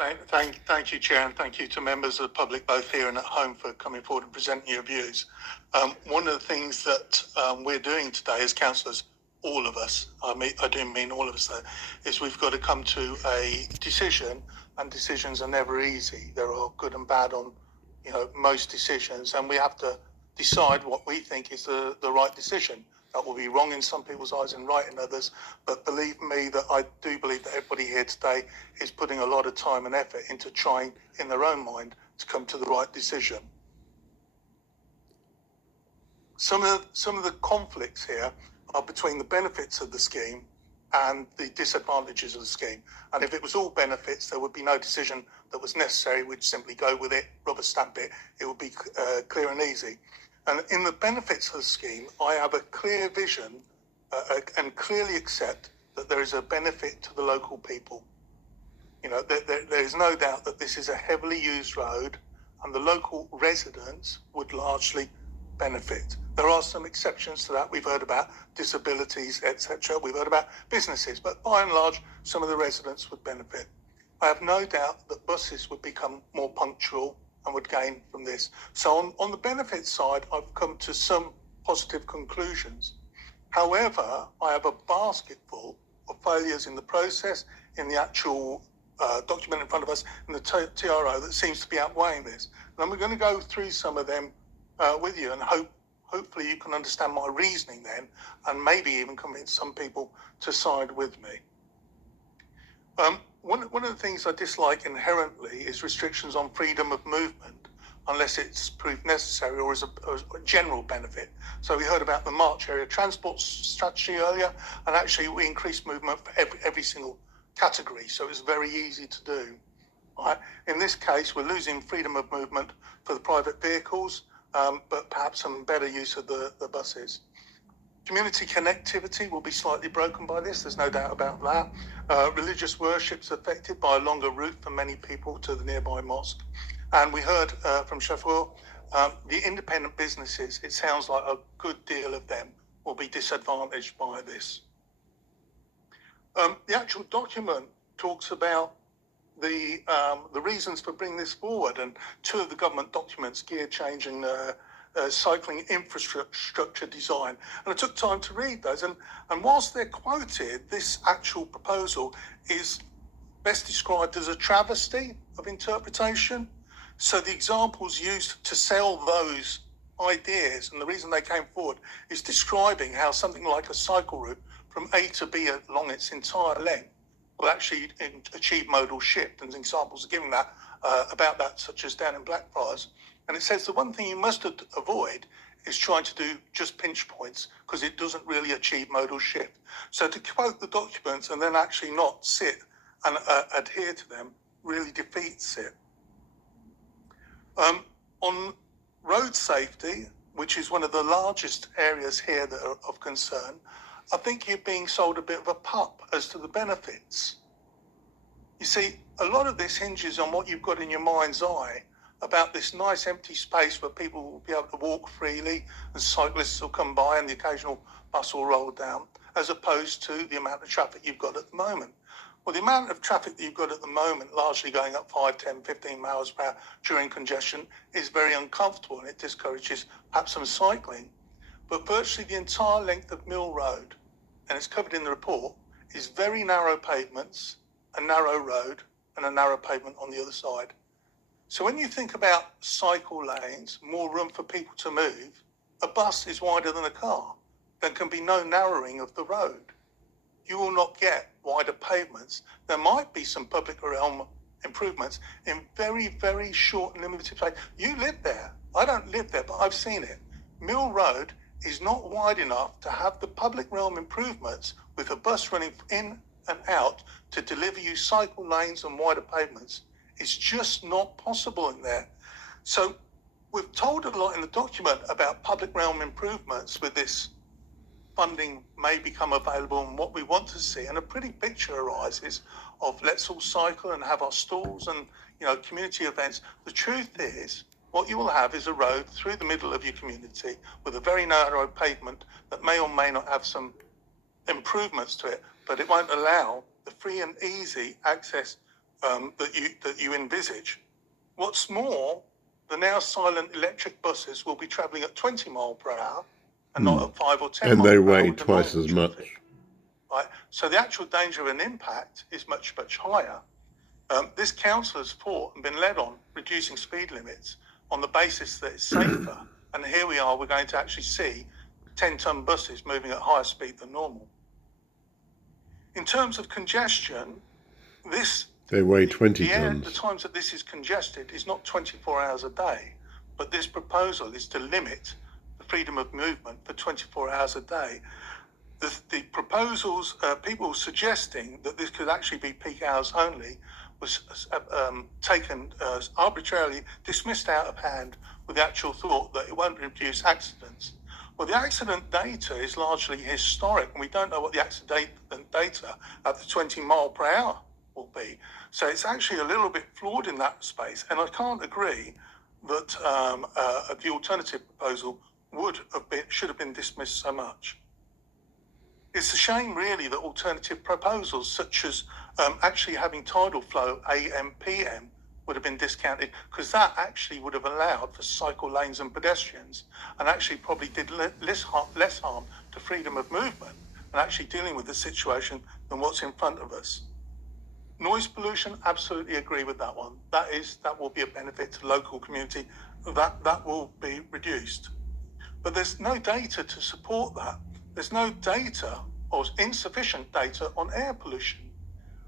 Thank you, Chair, and thank you to members of the public, both here and at home, for coming forward and presenting your views. One of the things that we're doing today as councillors, all of us, I do mean all of us though, is we've got to come to a decision, and decisions are never easy. There are good and bad on, most decisions, and we have to decide what we think is the right decision. That will be wrong in some people's eyes and right in others. But believe me, that I do believe that everybody here today is putting a lot of time and effort into trying, in their own mind, to come to the right decision. Some of the conflicts here are between the benefits of the scheme and the disadvantages of the scheme. And if it was all benefits, there would be no decision that was necessary. We'd simply go with it, rubber stamp it. It would be clear and easy. And in the benefits of the scheme, I have a clear vision and clearly accept that there is a benefit to the local people. There is no doubt that this is a heavily used road, and the local residents would largely benefit. There are some exceptions to that. We've heard about disabilities, etc. We've heard about businesses, but by and large, some of the residents would benefit. I have no doubt that buses would become more punctual and would gain from this. So on the benefit side, I've come to some positive conclusions. However, I have a basket full of failures in the process, in the actual document in front of us, in the TRO, that seems to be outweighing this. And we're going to go through some of them with you, and hopefully you can understand my reasoning then, and maybe even convince some people to side with me. One of the things I dislike inherently is restrictions on freedom of movement, unless it's proved necessary or as a general benefit. So we heard about the March area transport strategy earlier, and actually we increased movement for every single category, so it's very easy to do. Right? In this case, we're losing freedom of movement for the private vehicles, but perhaps some better use of the buses. Community connectivity will be slightly broken by this, there's no doubt about that. Religious worship's affected by a longer route for many people to the nearby mosque. And we heard from Chauffeur, the independent businesses, it sounds like a good deal of them will be disadvantaged by this. The actual document talks about the reasons for bringing this forward, and two of the government documents, gear change and cycling infrastructure design. And I took time to read those, and whilst they're quoted, this actual proposal is best described as a travesty of interpretation. So the examples used to sell those ideas, and the reason they came forward, is describing how something like a cycle route from A to B along its entire length will actually achieve modal shift, and examples are given that about that, such as down in Blackfriars. And it says the one thing you must avoid is trying to do just pinch points, because it doesn't really achieve modal shift. So to quote the documents and then actually not sit and adhere to them really defeats it. On road safety, which is one of the largest areas here that are of concern, I think you're being sold a bit of a pup as to the benefits. You see, a lot of this hinges on what you've got in your mind's eye about this nice empty space where people will be able to walk freely and cyclists will come by and the occasional bus will roll down, as opposed to the amount of traffic you've got at the moment. Well, the amount of traffic that you've got at the moment, largely going up 5, 10, 15 miles per hour during congestion, is very uncomfortable, and it discourages perhaps some cycling. But virtually the entire length of Mill Road, and it's covered in the report, is very narrow pavements, a narrow road, and a narrow pavement on the other side. So when you think about cycle lanes, more room for people to move, a bus is wider than a car. There can be no narrowing of the road. You will not get wider pavements. There might be some public realm improvements in very, very short and limited space. You live there. I don't live there, but I've seen it. Mill Road is not wide enough to have the public realm improvements with a bus running in and out to deliver you cycle lanes and wider pavements. It's just not possible in there. So we've told a lot in the document about public realm improvements with this funding may become available and what we want to see, and a pretty picture arises of let's all cycle and have our stalls and community events. The truth is, what you will have is a road through the middle of your community with a very narrow pavement that may or may not have some improvements to it, but it won't allow the free and easy access that you envisage. What's more, the now silent electric buses will be travelling at 20 mile per hour and not at 5 or 10 And mile they per hour weigh with the twice as normal much. traffic. Right? So the actual danger of an impact is much, much higher. This council has fought and been led on reducing speed limits on the basis that it's safer. And here we are, we're going to actually see 10-ton buses moving at higher speed than normal. In terms of congestion, they weigh 20 tons. The tons. times that this is congested is not 24 hours a day, but this proposal is to limit the freedom of movement for 24 hours a day. The proposals, people suggesting that this could actually be peak hours only, was taken arbitrarily, dismissed out of hand with the actual thought that it won't reduce accidents. Well, the accident data is largely historic, and we don't know what the accident data at the 20 mile per hour will be. So it's actually a little bit flawed in that space, and I can't agree that the alternative proposal should have been dismissed so much. It's a shame, really, that alternative proposals, such as actually having tidal flow AM, PM, would have been discounted, because that actually would have allowed for cycle lanes and pedestrians, and actually probably did less harm to freedom of movement and actually dealing with the situation than what's in front of us. Noise pollution, absolutely agree with that one. That will be a benefit to the local community. That will be reduced. But there's no data to support that. There's no data or insufficient data on air pollution.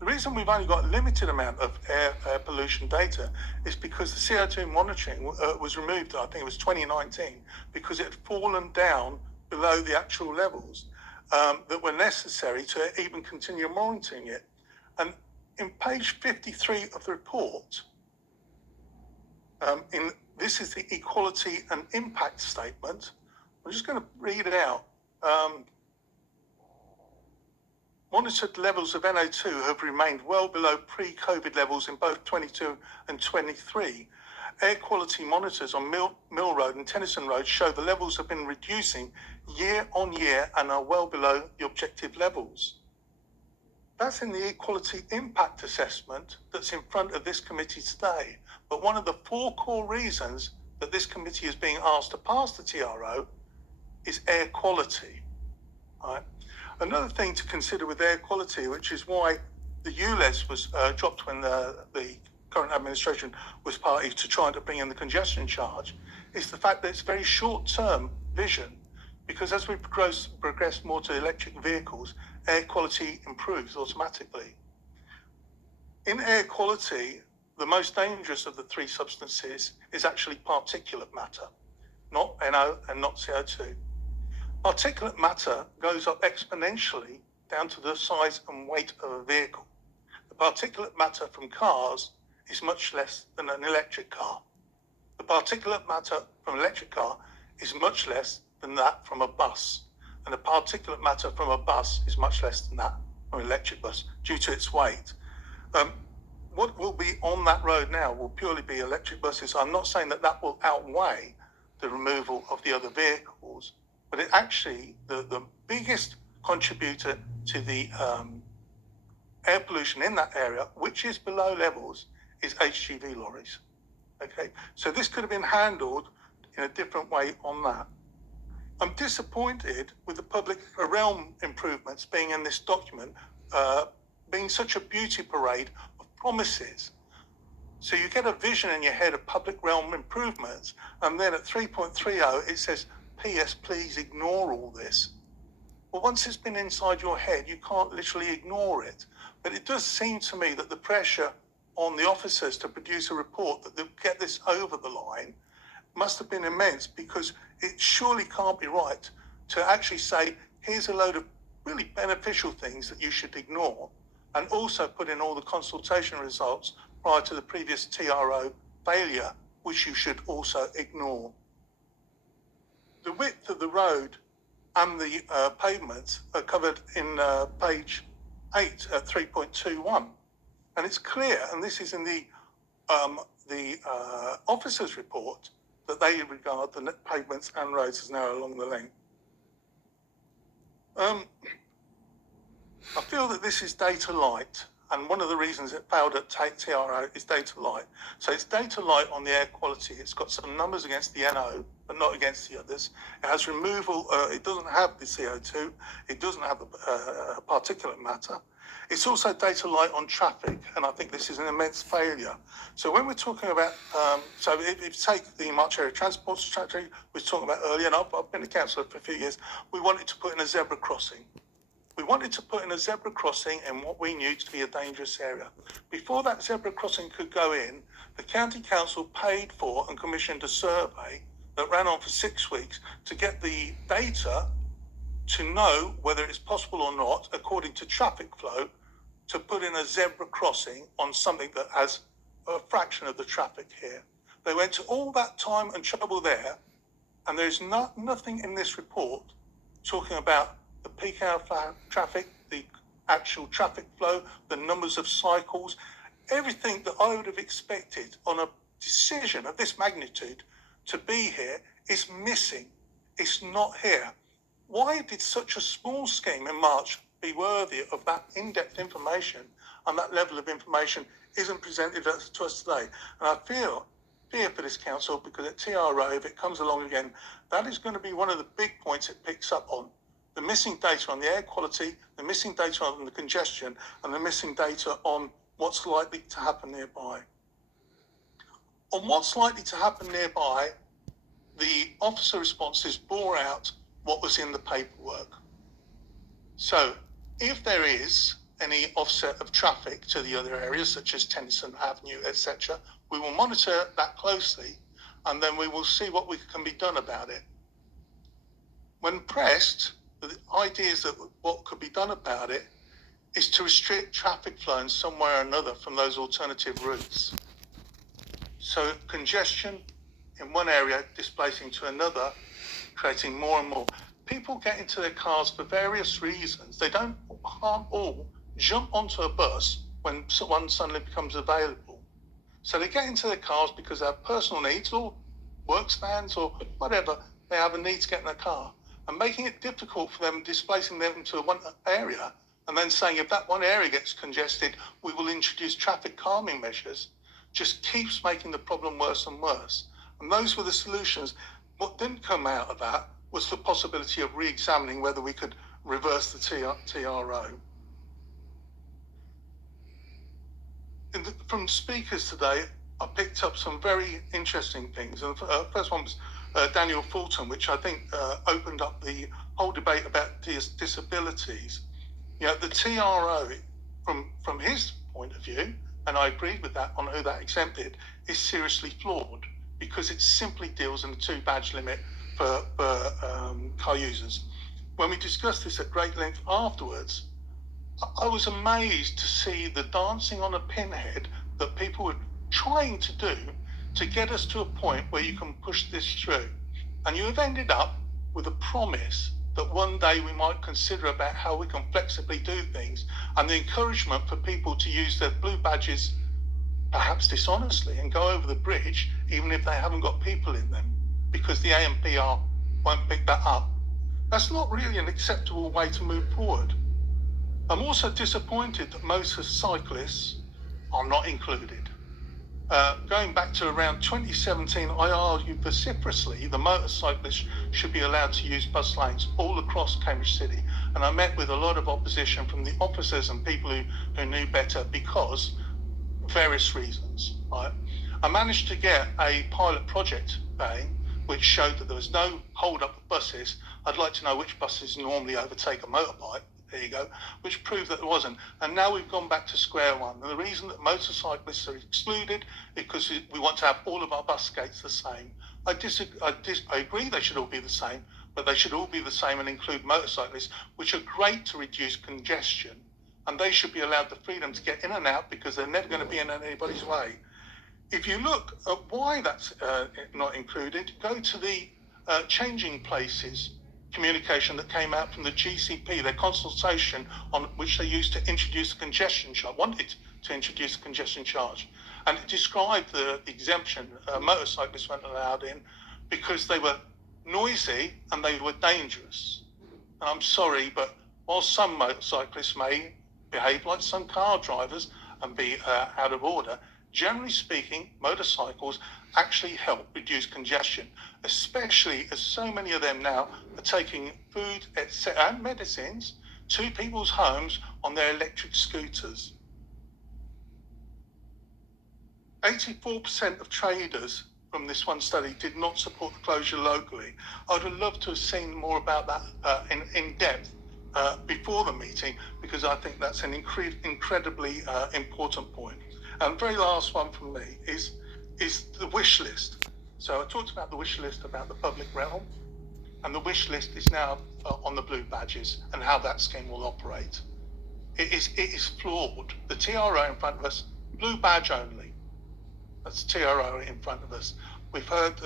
The reason we've only got a limited amount of air pollution data is because the CO2 monitoring was removed, I think it was 2019, because it had fallen down below the actual levels that were necessary to even continue monitoring it. And in page 53 of the report, this is the equality and impact statement. I'm just going to read it out. Monitored levels of NO2 have remained well below pre-COVID levels in both 22 and 23. Air quality monitors on Mill Road and Tennyson Road show the levels have been reducing year on year and are well below the objective levels. That's in the equality impact assessment that's in front of this committee today. But one of the 4 core reasons that this committee is being asked to pass the TRO is air quality. Right? Another thing to consider with air quality, which is why the ULEZ was dropped when the current administration was party to trying to bring in the congestion charge, is the fact that it's very short-term vision, because as we progress more to electric vehicles, air quality improves automatically. In air quality, the most dangerous of the 3 substances is actually particulate matter, not NO and not CO2. Particulate matter goes up exponentially down to the size and weight of a vehicle. The particulate matter from cars is much less than an electric car. The particulate matter from an electric car is much less than that from a bus. And the particulate matter from a bus is much less than that from an electric bus due to its weight. What will be on that road now will purely be electric buses. I'm not saying that will outweigh the removal of the other vehicles, but it actually, the biggest contributor to the air pollution in that area, which is below levels, is HGV lorries. Okay, so this could have been handled in a different way on that. I'm disappointed with the public realm improvements being in this document, being such a beauty parade of promises. So you get a vision in your head of public realm improvements, and then at 3.30 it says, P.S. please ignore all this. Well, once it's been inside your head, you can't literally ignore it. But it does seem to me that the pressure on the officers to produce a report that they'll get this over the line must have been immense, because it surely can't be right to actually say, here's a load of really beneficial things that you should ignore, and also put in all the consultation results prior to the previous TRO failure, which you should also ignore. The width of the road and the pavements are covered in page 8 at 3.21. And it's clear, and this is in the officers' report, that they regard the pavements and roads as narrow along the length. I feel that this is data light. And one of the reasons it failed at TRO is data light. So it's data light on the air quality. It's got some numbers against the NO, but not against the others. It has removal. It doesn't have the CO2. It doesn't have the particulate matter. It's also data light on traffic, and I think this is an immense failure. So when we're talking about, so if you take the March Area Transport Strategy we were talking about earlier, and I've been a councillor for a few years, we wanted to put in a zebra crossing. We wanted to put in a zebra crossing in what we knew to be a dangerous area. Before that zebra crossing could go in, the county council paid for and commissioned a survey that ran on for 6 weeks to get the data to know whether it's possible or not, according to traffic flow, to put in a zebra crossing on something that has a fraction of the traffic here. They went to all that time and trouble there, and there's nothing in this report talking about the peak hour traffic, the actual traffic flow, the numbers of cycles, everything that I would have expected on a decision of this magnitude to be here is missing. It's not here. Why did such a small scheme in March be worthy of that in-depth information, and that level of information isn't presented to us today? And I fear for this council, because at TRO, if it comes along again, that is going to be one of the big points it picks up on. The missing data on the air quality, the missing data on the congestion, and the missing data on what's likely to happen nearby. On what's likely to happen nearby, the officer responses bore out what was in the paperwork. So if there is any offset of traffic to the other areas, such as Tennyson Avenue, etc., we will monitor that closely, and then we will see what can be done about it. When pressed, the ideas that what could be done about it is to restrict traffic flow in some way or another from those alternative routes. So congestion in one area displacing to another, creating more and more. People get into their cars for various reasons. They can't all jump onto a bus when one suddenly becomes available. So they get into their cars because they have personal needs or work spans or whatever. They have a need to get in their car. And making it difficult for them, displacing them to one area, and then saying if that one area gets congested, we will introduce traffic calming measures, just keeps making the problem worse and worse. And those were the solutions. What didn't come out of that was the possibility of re-examining whether we could reverse the TRO. From speakers today, I picked up some very interesting things. And first one was Daniel Fulton, which I think opened up the whole debate about disabilities. You know, the TRO, from his point of view, and I agreed with that on who that exempted, is seriously flawed because it simply deals in the 2 badge limit for car users. When we discussed this at great length afterwards, I was amazed to see the dancing on a pinhead that people were trying to do to get us to a point where you can push this through. And you have ended up with a promise that one day we might consider about how we can flexibly do things, and the encouragement for people to use their blue badges perhaps dishonestly and go over the bridge even if they haven't got people in them because the ANPR won't pick that up. That's not really an acceptable way to move forward. I'm also disappointed that motorcyclists are not included. Going back to around 2017, I argued vociferously the motorcyclists should be allowed to use bus lanes all across Cambridge City. And I met with a lot of opposition from the officers and people who knew better because various reasons. Right? I managed to get a pilot project going which showed that there was no hold up of buses. I'd like to know which buses normally overtake a motorbike. There you go, which proved that there wasn't. And now we've gone back to square one. And the reason that motorcyclists are excluded is because we want to have all of our bus gates the same. I agree they should all be the same, but they should all be the same and include motorcyclists, which are great to reduce congestion. And they should be allowed the freedom to get in and out because they're never going to be in anybody's way. If you look at why that's not included, go to the changing places communication that came out from the GCP, their consultation on which they used to introduce the congestion charge, wanted to introduce the congestion charge. And it described the exemption motorcyclists weren't allowed in because they were noisy and they were dangerous. And I'm sorry, but while some motorcyclists may behave like some car drivers and be out of order. Generally speaking, motorcycles actually help reduce congestion, especially as so many of them now are taking food and medicines to people's homes on their electric scooters. 84% of traders from this one study did not support the closure locally. I would have loved to have seen more about that in depth before the meeting, because I think that's an incredibly important point. And very last one from me is the wish list. So I talked about the wish list about the public realm, and the wish list is now on the blue badges and how that scheme will operate. It is flawed. The TRO in front of us, blue badge only. That's TRO in front of us. We've heard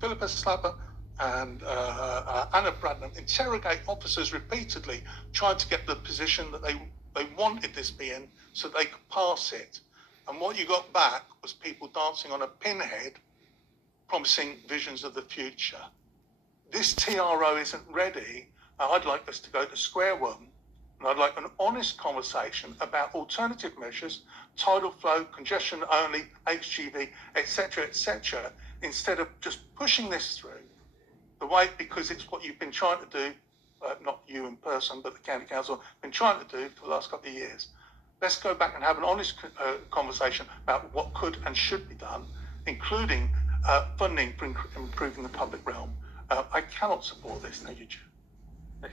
Philippa Slapper and Anna Bradnam interrogate officers repeatedly, trying to get the position that they wanted this be in so they could pass it. And what you got back was people dancing on a pinhead, promising visions of the future. This TRO isn't ready. I'd like us to go to square one, and I'd like an honest conversation about alternative measures, tidal flow, congestion only, HGV, etc., instead of just pushing this through the way, because it's what you've been trying to do, not you in person, but the county council been trying to do for the last couple of years. Let's go back and have an honest conversation about what could and should be done, including funding for improving the public realm. I cannot support this. Thank you, Chair.